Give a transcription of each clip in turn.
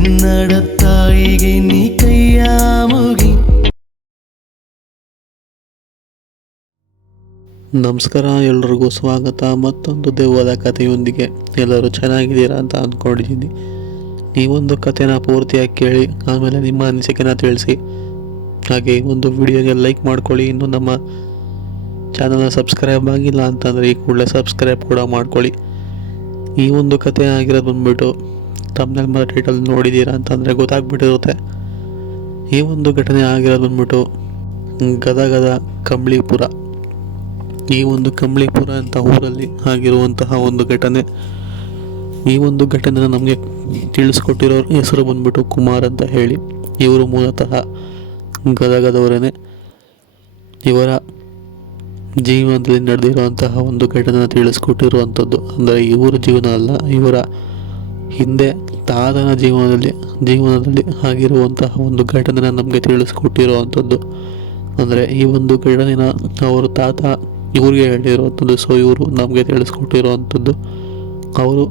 ಕನ್ನಡ ತಾಯಿಗೆ ನೀ ಕೈಯ ಮುಗಿ. ನಮಸ್ಕಾರ, ಎಲ್ರಿಗೂ ಸ್ವಾಗತ ಮತ್ತೊಂದು ದೆವ್ವದ ಕಥೆಯೊಂದಿಗೆ. ಎಲ್ಲರೂ ಚೆನ್ನಾಗಿದ್ದೀರಾ ಅಂತ ಅಂದ್ಕೊಂಡಿದ್ದೀನಿ. ಈ ಒಂದು ಕಥೆನ ಪೂರ್ತಿಯಾಗಿ ಕೇಳಿ ಆಮೇಲೆ ನಿಮ್ಮ ಅನಿಸಿಕೆನ ತಿಳಿಸಿ. ಹಾಗೆ ಒಂದು ವಿಡಿಯೋಗೆ ಲೈಕ್ ಮಾಡ್ಕೊಳ್ಳಿ. ಇನ್ನು ನಮ್ಮ ಚಾನಲ್ನ ಸಬ್ಸ್ಕ್ರೈಬ್ ಆಗಿಲ್ಲ ಅಂತಂದರೆ ಈ ಕೂಡಲೇ ಸಬ್ಸ್ಕ್ರೈಬ್ ಕೂಡ ಮಾಡ್ಕೊಳ್ಳಿ. ಈ ಒಂದು ಕಥೆ ಆಗಿರೋದು ಬಂದ್ಬಿಟ್ಟು ತಮ್ಮನೇಲ್ ಮತ್ತು ಟೈಟಲ್ ನೋಡಿದ್ದೀರಾ ಅಂತಂದರೆ ಗೊತ್ತಾಗ್ಬಿಟ್ಟಿರುತ್ತೆ. ಈ ಒಂದು ಘಟನೆ ಆಗಿರೋದು ಬಂದ್ಬಿಟ್ಟು ಗದಗದ ಕಂಬಳಿಪುರ. ಈ ಒಂದು ಕಂಬಳಿಪುರ ಅಂತ ಊರಲ್ಲಿ ಆಗಿರುವಂತಹ ಒಂದು ಘಟನೆ. ಈ ಒಂದು ಘಟನೆನ ನಮಗೆ ತಿಳಿಸ್ಕೊಟ್ಟಿರೋರ ಹೆಸರು ಬಂದ್ಬಿಟ್ಟು ಕುಮಾರ್ ಅಂತ ಹೇಳಿ. ಇವರು ಮೂಲತಃ ಗದಗದವರೇನೆ. ಇವರ ಜೀವನದಲ್ಲಿ ನಡೆದಿರುವಂತಹ ಒಂದು ಘಟನೆನ ತಿಳಿಸ್ಕೊಟ್ಟಿರುವಂಥದ್ದು. ಅಂದರೆ ಇವರ ಜೀವನ ಅಲ್ಲ, ಇವರ ಹಿಂದೆ ತಾತನ ಜೀವನದಲ್ಲಿ ಆಗಿರುವಂತಹ ಒಂದು ಘಟನೆನ ನಮಗೆ ತಿಳಿಸ್ಕೊಟ್ಟಿರುವಂಥದ್ದು. ಅಂದರೆ ಈ ಒಂದು ಘಟನೆನ ಅವರು ತಾತ ಇವ್ರಿಗೆ ಹೇಳಿರುವಂಥದ್ದು. ಸೊ ಇವರು ನಮಗೆ ತಿಳಿಸ್ಕೊಟ್ಟಿರುವಂಥದ್ದು. ಅವರು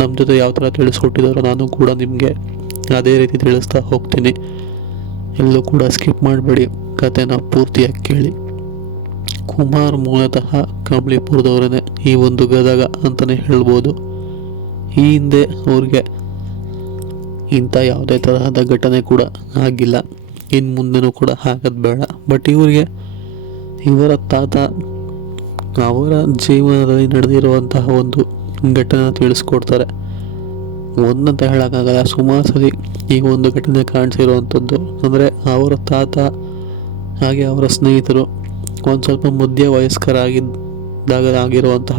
ನಮ್ಮ ಜೊತೆ ಯಾವ ಥರ ತಿಳಿಸ್ಕೊಟ್ಟಿದ್ದಾರೋ ನಾನು ಕೂಡ ನಿಮಗೆ ಅದೇ ರೀತಿ ತಿಳಿಸ್ತಾ ಹೋಗ್ತೀನಿ. ಎಲ್ಲೂ ಕೂಡ ಸ್ಕಿಪ್ ಮಾಡಬೇಡಿ, ಕಥೆನ ಪೂರ್ತಿಯಾಗಿ ಕೇಳಿ. ಕುಮಾರ್ ಮೂಲತಃ ಕಂಬಳಿಪುರದವರೇ. ಈ ಒಂದು ಗದಗ ಅಂತಲೇ ಹೇಳ್ಬೋದು. ಈ ಹಿಂದೆ ಅವ್ರಿಗೆ ಇಂಥ ಯಾವುದೇ ತರಹದ ಘಟನೆ ಕೂಡ ಆಗಿಲ್ಲ, ಇನ್ನು ಮುಂದೆನೂ ಕೂಡ ಆಗೋದು ಬೇಡ. ಬಟ್ ಇವರ ತಾತ ಅವರ ಜೀವನದಲ್ಲಿ ನಡೆದಿರುವಂತಹ ಒಂದು ಘಟನೆ ತಿಳಿಸ್ಕೊಡ್ತಾರೆ. ಒಂದಂತ ಹೇಳೋಕ್ಕಾಗಲ್ಲ, ಸುಮಾರು ಸಲ ಈ ಒಂದು ಘಟನೆ ಕಾಣಿಸಿರುವಂಥದ್ದು. ಅಂದರೆ ಅವರ ತಾತ ಹಾಗೆ ಅವರ ಸ್ನೇಹಿತರು ಒಂದು ಸ್ವಲ್ಪ ಮಧ್ಯ ವಯಸ್ಕರಾಗಿದ್ದಾಗ ಆಗಿರುವಂತಹ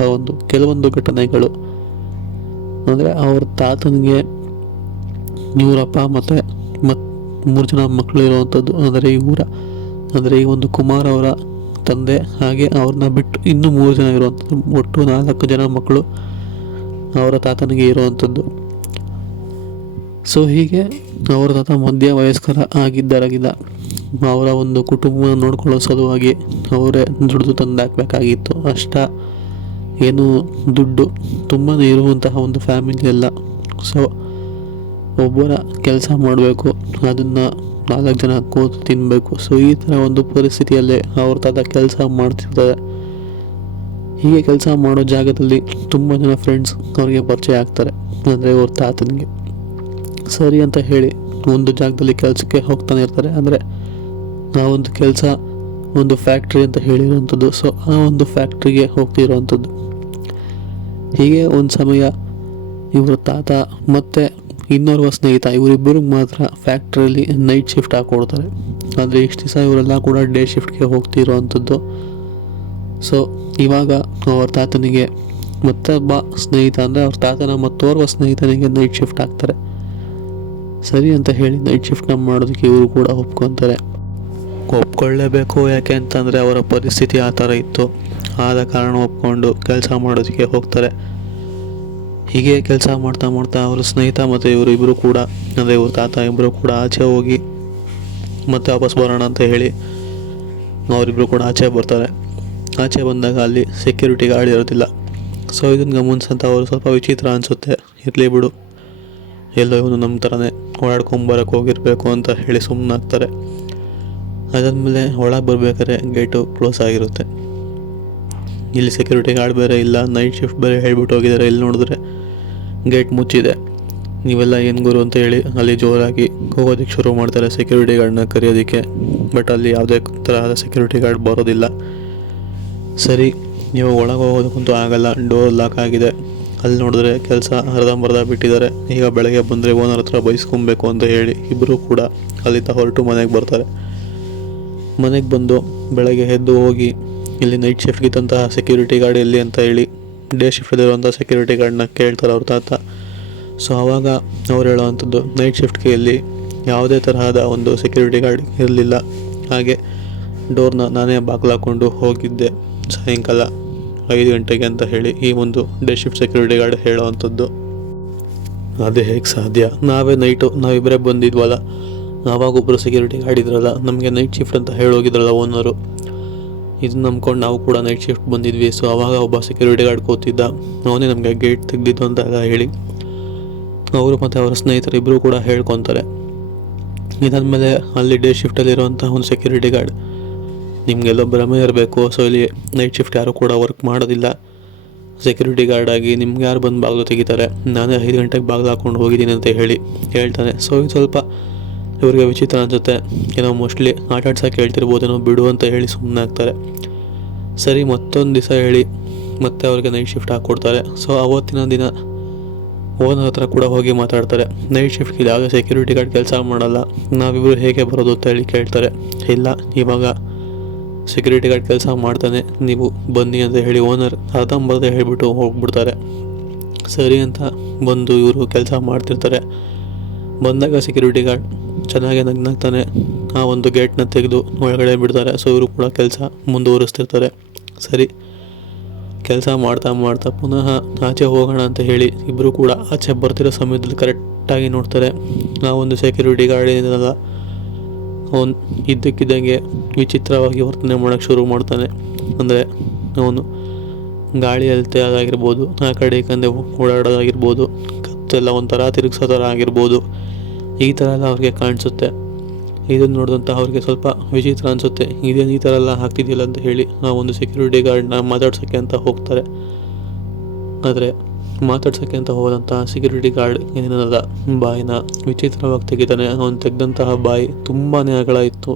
ಕೆಲವೊಂದು ಘಟನೆಗಳು. ಅಂದರೆ ಅವ್ರ ತಾತನಿಗೆ ಇವರಪ್ಪ ಮತ್ತು 3 ಜನ ಮಕ್ಕಳು ಇರುವಂಥದ್ದು. ಅಂದರೆ ಈ ಒಂದು ಕುಮಾರ್ ಅವರ ತಂದೆ ಹಾಗೆ ಅವ್ರನ್ನ ಬಿಟ್ಟು ಇನ್ನೂ 3 ಜನ ಇರುವಂಥದ್ದು. ಒಟ್ಟು 4 ಜನ ಮಕ್ಕಳು ಅವರ ತಾತನಿಗೆ ಇರುವಂಥದ್ದು. ಸೊ ಹೀಗೆ ಅವರ ತಾತ ಮಧ್ಯ ವಯಸ್ಕರ ಆಗಿದ್ದಾರಾಗಿದ್ದ ಅವರ ಒಂದು ಕುಟುಂಬ ನೋಡ್ಕೊಳ್ಳೋ ಸಲುವಾಗಿ ಅವರೇ ದುಡ್ದು ತಂದು ಹಾಕಬೇಕಾಗಿತ್ತು. ಏನು ದುಡ್ಡು ತುಂಬಾ ಇರುವಂತಹ ಒಂದು ಫ್ಯಾಮಿಲಿ ಅಲ್ಲ. ಸೊ ಒಬ್ಬರ ಕೆಲಸ ಮಾಡಬೇಕು, ಅದನ್ನು 4 ಜನ ಕೂತು ತಿನ್ನಬೇಕು. ಸೊ ಈ ಥರ ಒಂದು ಪರಿಸ್ಥಿತಿಯಲ್ಲೇ ಅವ್ರ ತಾತ ಕೆಲಸ ಮಾಡ್ತಿರ್ತಾರೆ. ಹೀಗೆ ಕೆಲಸ ಮಾಡೋ ಜಾಗದಲ್ಲಿ ತುಂಬ ಜನ ಫ್ರೆಂಡ್ಸ್ ಅವ್ರಿಗೆ ಪರಿಚಯ ಆಗ್ತಾರೆ. ಅಂದರೆ ಅವ್ರ ತಾತನಿಗೆ ಸರಿ ಅಂತ ಹೇಳಿ ಒಂದು ಜಾಗದಲ್ಲಿ ಕೆಲಸಕ್ಕೆ ಹೋಗ್ತಾನೆ ಇರ್ತಾರೆ. ಅಂದರೆ ಆ ಒಂದು ಕೆಲಸ ಒಂದು ಫ್ಯಾಕ್ಟ್ರಿ ಅಂತ ಹೇಳಿರುವಂಥದ್ದು. ಸೊ ಆ ಒಂದು ಫ್ಯಾಕ್ಟ್ರಿಗೆ ಹೋಗ್ತಿರುವಂಥದ್ದು. ಹೀಗೆ ಒಂದು ಸಮಯ ಇವರ ತಾತ ಮತ್ತು ಇನ್ನೋರ್ವ ಸ್ನೇಹಿತ ಇವರಿಬ್ಬರಿಗೆ ಮಾತ್ರ ಫ್ಯಾಕ್ಟ್ರಿಯಲ್ಲಿ ನೈಟ್ ಶಿಫ್ಟ್ ಹಾಕ್ಕೊಡ್ತಾರೆ. ಅಂದರೆ ಇಷ್ಟು ದಿವಸ ಇವರೆಲ್ಲ ಕೂಡ ಡೇ ಶಿಫ್ಟ್ಗೆ ಹೋಗ್ತಿರುವಂಥದ್ದು. ಸೊ ಇವಾಗ ಅವ್ರ ತಾತನಿಗೆ ಮತ್ತೊಬ್ಬ ಸ್ನೇಹಿತ, ಅಂದರೆ ಅವ್ರ ತಾತನ ಮತ್ತೋರ್ವ ಸ್ನೇಹಿತನಿಗೆ ನೈಟ್ ಶಿಫ್ಟ್ ಹಾಕ್ತಾರೆ. ಸರಿ ಅಂತ ಹೇಳಿ ನೈಟ್ ಶಿಫ್ಟ್ನ ಮಾಡೋದಕ್ಕೆ ಇವರು ಕೂಡ ಒಪ್ಕೊಳ್ಳೇಬೇಕು. ಯಾಕೆ ಅಂತಂದರೆ ಅವರ ಪರಿಸ್ಥಿತಿ ಆ ಥರ ಇತ್ತು. ಆದ ಕಾರಣ ಒಪ್ಕೊಂಡು ಕೆಲಸ ಮಾಡೋದಕ್ಕೆ ಹೋಗ್ತಾರೆ. ಹೀಗೆ ಕೆಲಸ ಮಾಡ್ತಾ ಅವ್ರ ಸ್ನೇಹಿತ ಮತ್ತು ಇವರಿಬ್ಬರು ಕೂಡ, ಅಂದರೆ ಇವ್ರ ತಾತ ಇಬ್ಬರು ಕೂಡ ಆಚೆ ಹೋಗಿ ಮತ್ತೆ ವಾಪಸ್ ಬರೋಣ ಅಂತ ಹೇಳಿ ಅವರಿಬ್ಬರು ಕೂಡ ಆಚೆ ಬರ್ತಾರೆ. ಆಚೆ ಬಂದಾಗ ಅಲ್ಲಿ ಸೆಕ್ಯೂರಿಟಿ ಗಾರ್ಡ್ ಇರೋದಿಲ್ಲ. ಸೊ ಇದನ್ನು ಗಮನಿಸಂತ ಅವರು ಸ್ವಲ್ಪ ವಿಚಿತ್ರ ಅನಿಸುತ್ತೆ. ಇರಲಿ ಬಿಡು, ಎಲ್ಲೋ ಇವನು ನಮ್ಮ ಥರನೇ ಓಡಾಡ್ಕೊಂಬರಕ್ಕೆ ಹೋಗಿರಬೇಕು ಅಂತ ಹೇಳಿ ಸುಮ್ಮನಾಗ್ತಾರೆ. ಅದಾದಮೇಲೆ ಒಳಗೆ ಬರ್ಬೇಕಾದ್ರೆ ಗೇಟು ಕ್ಲೋಸ್ ಆಗಿರುತ್ತೆ. ಇಲ್ಲಿ ಸೆಕ್ಯೂರಿಟಿ ಗಾರ್ಡ್ ಬೇರೆ ಇಲ್ಲ, ನೈಟ್ ಶಿಫ್ಟ್ ಬೇರೆ ಹೇಳ್ಬಿಟ್ಟು ಹೋಗಿದ್ದಾರೆ. ಇಲ್ಲಿ ನೋಡಿದ್ರೆ ಗೇಟ್ ಮುಚ್ಚಿದೆ. ನೀವೆಲ್ಲ ಏನು ಗುರು ಅಂತ ಹೇಳಿ ಅಲ್ಲಿ ಜೋರಾಗಿ ಹೋಗೋದಕ್ಕೆ ಶುರು ಮಾಡ್ತಾರೆ ಸೆಕ್ಯೂರಿಟಿ ಗಾರ್ಡ್ನ ಕರೆಯೋದಕ್ಕೆ. ಬಟ್ ಅಲ್ಲಿ ಯಾವುದೇ ತರಹದ ಸೆಕ್ಯೂರಿಟಿ ಗಾರ್ಡ್ ಬರೋದಿಲ್ಲ. ಸರಿ, ನೀವು ಒಳಗೆ ಹೋಗೋದಕ್ಕಂತೂ ಆಗಲ್ಲ, ಡೋರ್ ಲಾಕ್ ಆಗಿದೆ. ಅಲ್ಲಿ ನೋಡಿದ್ರೆ ಕೆಲಸ ಅರ್ಧಂಬರ್ಧ ಬಿಟ್ಟಿದ್ದಾರೆ. ಈಗ ಬೆಳಗ್ಗೆ ಬಂದರೆ ಓನರ್ ಹತ್ರ ಬೈಸ್ಕೊಬೇಕು ಅಂತ ಹೇಳಿ ಇಬ್ಬರು ಕೂಡ ಅಲ್ಲಿಂದ ಹೊರಟು ಮನೆಗೆ ಬರ್ತಾರೆ. ಮನೆಗೆ ಬಂದು ಬೆಳಗ್ಗೆ ಎದ್ದು ಹೋಗಿ ಇಲ್ಲಿ ನೈಟ್ ಶಿಫ್ಟ್ಗಿದ್ದಂತಹ ಸೆಕ್ಯೂರಿಟಿ ಗಾರ್ಡ್ ಎಲ್ಲಿ ಅಂತ ಹೇಳಿ ಡೇ ಶಿಫ್ಟಲ್ಲಿರುವಂಥ ಸೆಕ್ಯೂರಿಟಿ ಗಾರ್ಡ್ನ ಕೇಳ್ತಾರೆ ಅವ್ರ ತಾತ. ಸೊ ಆವಾಗ ಅವ್ರು ಹೇಳೋವಂಥದ್ದು, ನೈಟ್ ಶಿಫ್ಟ್ಗೆ ಇಲ್ಲಿ ಯಾವುದೇ ತರಹದ ಒಂದು ಸೆಕ್ಯೂರಿಟಿ ಗಾರ್ಡ್ ಇರಲಿಲ್ಲ. ಹಾಗೆ ಡೋರ್ನ ನಾನೇ ಬಾಗಿಲಾಕೊಂಡು ಹೋಗಿದ್ದೆ ಸಾಯಂಕಾಲ 5 ಗಂಟೆಗೆ ಅಂತ ಹೇಳಿ ಈ ಒಂದು ಡೇ ಶಿಫ್ಟ್ ಸೆಕ್ಯೂರಿಟಿ ಗಾರ್ಡ್ ಹೇಳೋವಂಥದ್ದು. ಅದೇ ಹೇಗೆ ಸಾಧ್ಯ? ನಾವಿಬ್ಬರೇ ಬಂದಿದ್ವಲ್ಲ, ಆವಾಗೊಬ್ಬರು ಸೆಕ್ಯೂರಿಟಿ ಗಾರ್ಡ್ ಇದ್ರಲ್ಲ, ನಮಗೆ ನೈಟ್ ಶಿಫ್ಟ್ ಅಂತ ಹೇಳೋಗಿದ್ರಲ್ಲ ಓನರು. ಇದನ್ನ ನಂಬ್ಕೊಂಡು ನಾವು ಕೂಡ ನೈಟ್ ಶಿಫ್ಟ್ ಬಂದಿದ್ವಿ. ಸೊ ಆವಾಗ ಒಬ್ಬ ಸೆಕ್ಯೂರಿಟಿ ಗಾರ್ಡ್ ಕೂತಿದ್ದ, ಅವನೇ ನಮಗೆ ಗೇಟ್ ತೆಗೆದಿದ್ದು ಅಂತ ಹೇಳಿ ಅವರು ಮತ್ತು ಅವರ ಸ್ನೇಹಿತರು ಇಬ್ಬರು ಕೂಡ ಹೇಳ್ಕೊತಾರೆ. ಇದಾದಮೇಲೆ ಅಲ್ಲಿ ಡೇ ಶಿಫ್ಟಲ್ಲಿರುವಂಥ ಒಂದು ಸೆಕ್ಯೂರಿಟಿ ಗಾರ್ಡ್, ನಿಮಗೆಲ್ಲೋ ಭ್ರಮೆ ಇರಬೇಕು, ಸೊ ಇಲ್ಲಿ ನೈಟ್ ಶಿಫ್ಟ್ ಯಾರು ಕೂಡ ವರ್ಕ್ ಮಾಡೋದಿಲ್ಲ, ಸೆಕ್ಯೂರಿಟಿ ಗಾರ್ಡ್ ಆಗಿ ನಿಮ್ಗೆ ಯಾರು ಬಂದು ಬಾಗಿಲು ತೆಗಿತಾರೆ, ನಾನೇ 5 ಗಂಟೆಗೆ ಬಾಗಿಲು ಹಾಕ್ಕೊಂಡು ಹೋಗಿದ್ದೀನಿ ಅಂತ ಹೇಳ್ತಾನೆ. ಸೊ ಇದು ಸ್ವಲ್ಪ ಇವ್ರಿಗೆ ವಿಚಿತ್ರ ಅನಿಸುತ್ತೆ. ಏನೋ ಮೋಸ್ಟ್ಲಿ ಆಟ ಆಡ್ಸೋಕೆ ಹೇಳ್ತಿರ್ಬೋದೇನೋ, ಬಿಡು ಅಂತ ಹೇಳಿ ಸುಮ್ಮನೆ ಆಗ್ತಾರೆ. ಸರಿ, ಮತ್ತೊಂದು ದಿವಸ ಹೇಳಿ ಮತ್ತೆ ಅವ್ರಿಗೆ ನೈಟ್ ಶಿಫ್ಟ್ ಹಾಕ್ಕೊಡ್ತಾರೆ. ಸೊ ಅವತ್ತಿನ ದಿನ ಓನರ್ ಹತ್ರ ಕೂಡ ಹೋಗಿ ಮಾತಾಡ್ತಾರೆ. ನೈಟ್ ಶಿಫ್ಟ್ಗೆ ಯಾವುದೇ ಸೆಕ್ಯೂರಿಟಿ ಗಾರ್ಡ್ ಕೆಲಸ ಮಾಡಲ್ಲ, ನಾವಿಬ್ಬರು ಹೇಗೆ ಬರೋದು ಅಂತ ಹೇಳಿ ಕೇಳ್ತಾರೆ. ಇಲ್ಲ, ಇವಾಗ ಸೆಕ್ಯೂರಿಟಿ ಗಾರ್ಡ್ ಕೆಲಸ ಮಾಡ್ತಾನೆ, ನೀವು ಬನ್ನಿ ಅಂತ ಹೇಳಿ ಓನರ್ ಅರ್ಧಂಬರ್ಧ ಹೇಳಿಬಿಟ್ಟು ಹೋಗ್ಬಿಡ್ತಾರೆ. ಸರಿ ಅಂತ ಬಂದು ಇವರು ಕೆಲಸ ಮಾಡ್ತಿರ್ತಾರೆ. ಬಂದಾಗ ಸೆಕ್ಯೂರಿಟಿ ಗಾರ್ಡ್ ಚೆನ್ನಾಗಿ ನಗ್ನಾಗ್ತಾನೆ ಆ ಒಂದು ಗೇಟ್ನ ತೆಗೆದು ಒಳಗಡೆ ಬಿಡ್ತಾರೆ. ಸೊ ಇವರು ಕೂಡ ಕೆಲಸ ಮುಂದುವರಿಸ್ತಿರ್ತಾರೆ. ಸರಿ, ಕೆಲಸ ಮಾಡ್ತಾ ಮಾಡ್ತಾ ಪುನಃ ಆಚೆ ಹೋಗೋಣ ಅಂತ ಹೇಳಿ ಇಬ್ಬರು ಕೂಡ ಆಚೆ ಬರ್ತಿರೋ ಸಮಯದಲ್ಲಿ ಕರೆಕ್ಟಾಗಿ ನೋಡ್ತಾರೆ, ಆ ಒಂದು ಸೆಕ್ಯೂರಿಟಿ ಗಾರ್ಡ್ ಏನಿರಲ್ಲ ಅವನು ಇದ್ದಕ್ಕಿದ್ದಂಗೆ ವಿಚಿತ್ರವಾಗಿ ವರ್ತನೆ ಮಾಡೋಕ್ಕೆ ಶುರು ಮಾಡ್ತಾನೆ. ಅಂದರೆ ಅವನು ಗಾಳಿಯಲ್ಲಿ ತೇಲಾಗಿರ್ಬೋದು, ಆ ಕಡೆ ಈ ಕಡೆ ಓಡಾಡೋದಾಗಿರ್ಬೋದು, ಕತ್ತೆಲ್ಲ ಒಂಥರ ತಿರುಗಿಸೋ ಥರ ಆಗಿರ್ಬೋದು, ಈ ಥರ ಎಲ್ಲ ಅವ್ರಿಗೆ ಕಾಣಿಸುತ್ತೆ. ಇದನ್ನು ನೋಡಿದಂಥ ಅವ್ರಿಗೆ ಸ್ವಲ್ಪ ವಿಚಿತ್ರ ಅನಿಸುತ್ತೆ. ಇದೇನು ಈ ಥರ ಎಲ್ಲ ಆಗ್ತಿದೆಯಲ್ಲ ಅಂತ ಹೇಳಿ ಆ ಒಂದು ಸೆಕ್ಯೂರಿಟಿ ಗಾರ್ಡ್ನ ಮಾತಾಡ್ಸೋಕ್ಕೆ ಅಂತ ಹೋಗ್ತಾರೆ. ಆದರೆ ಮಾತಾಡ್ಸೋಕ್ಕೆ ಅಂತ ಹೋದಂಥ ಸೆಕ್ಯೂರಿಟಿ ಗಾರ್ಡ್ ಏನೇನಲ್ಲ ಬಾಯಿನ ವಿಚಿತ್ರವಾಗಿ ತೆಗಿತಾನೆ. ಅವನು ತೆಗೆದಂತಹ ಬಾಯಿ ತುಂಬಾ ಅಗಲ ಇತ್ತು.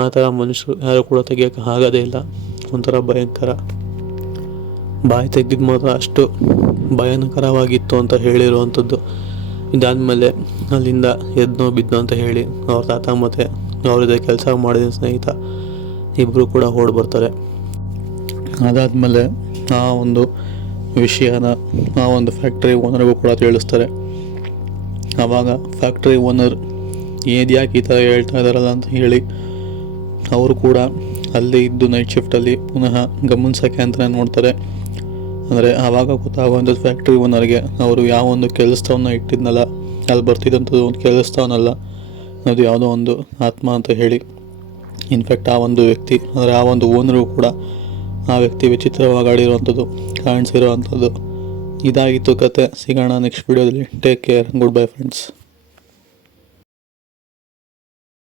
ಆ ಥರ ಮನುಷ್ಯರು ಯಾರು ಕೂಡ ತೆಗಿಯೋಕ್ಕೆ ಆಗೋದೇ ಇಲ್ಲ. ಒಂಥರ ಭಯಂಕರ ಬಾಯಿ ತೆಗೆದಿದ್ದು ಮಾತ್ರ ಅಷ್ಟು ಭಯಾನಕರವಾಗಿತ್ತು ಅಂತ ಹೇಳಿರುವಂಥದ್ದು. ಇದಾದಮೇಲೆ ಅಲ್ಲಿಂದ ಎದ್ನೋ ಬಿದ್ನೋ ಅಂತ ಹೇಳಿ ಅವ್ರ ತಾತ ಮತ್ತು ಅವ್ರದ್ದೇ ಕೆಲಸ ಮಾಡಿದ ಸ್ನೇಹಿತ ಇಬ್ಬರು ಕೂಡ ಓಡಿ ಬರ್ತಾರೆ. ಅದಾದಮೇಲೆ ಆ ಒಂದು ವಿಷಯನ ಆ ಒಂದು ಫ್ಯಾಕ್ಟ್ರಿ ಓನರ್ಗೂ ಕೂಡ ತಿಳಿಸ್ತಾರೆ. ಆವಾಗ ಫ್ಯಾಕ್ಟ್ರಿ ಓನರ್ ಯಾಕೆ ಈ ಥರ ಹೇಳ್ತಾ ಇದ್ದಾರಲ್ಲ ಅಂತ ಹೇಳಿ ಅವರು ಕೂಡ ಅಲ್ಲಿ ಇದ್ದು ನೈಟ್ ಶಿಫ್ಟಲ್ಲಿ ಪುನಃ ಗಮನಿಸೋಕ್ಕೆ ಅಂತಲೇ ನೋಡ್ತಾರೆ. ಅಂದರೆ ಆವಾಗ ಗೊತ್ತಾಗುವಂಥ ಫ್ಯಾಕ್ಟ್ರಿ ಓನರ್ಗೆ ಅವರು ಯಾವ ಒಂದು ಕೆಲಸದವನ್ನ ಇಟ್ಟಿದ್ನಲ್ಲ, ಅಲ್ಲಿ ಬರ್ತಿದ್ದಂಥದ್ದು ಒಂದು ಕೆಲಸದವನಲ್ಲ, ಅದು ಯಾವುದೋ ಒಂದು ಆತ್ಮ ಅಂತ ಹೇಳಿ. ಇನ್ಫ್ಯಾಕ್ಟ್ ಆ ಒಂದು ವ್ಯಕ್ತಿ ಅಂದರೆ ಆ ಒಂದು ಓನರು ಕೂಡ ಆ ವ್ಯಕ್ತಿ ವಿಚಿತ್ರವಾಗಿ ಆಡಿರುವಂಥದ್ದು ಕಾಣಿಸಿರುವಂಥದ್ದು. ಇದಾಗಿತ್ತು ಕತೆ. ಸಿಗೋಣ ನೆಕ್ಸ್ಟ್ ವಿಡಿಯೋದಲ್ಲಿ. Take care. Good bye friends.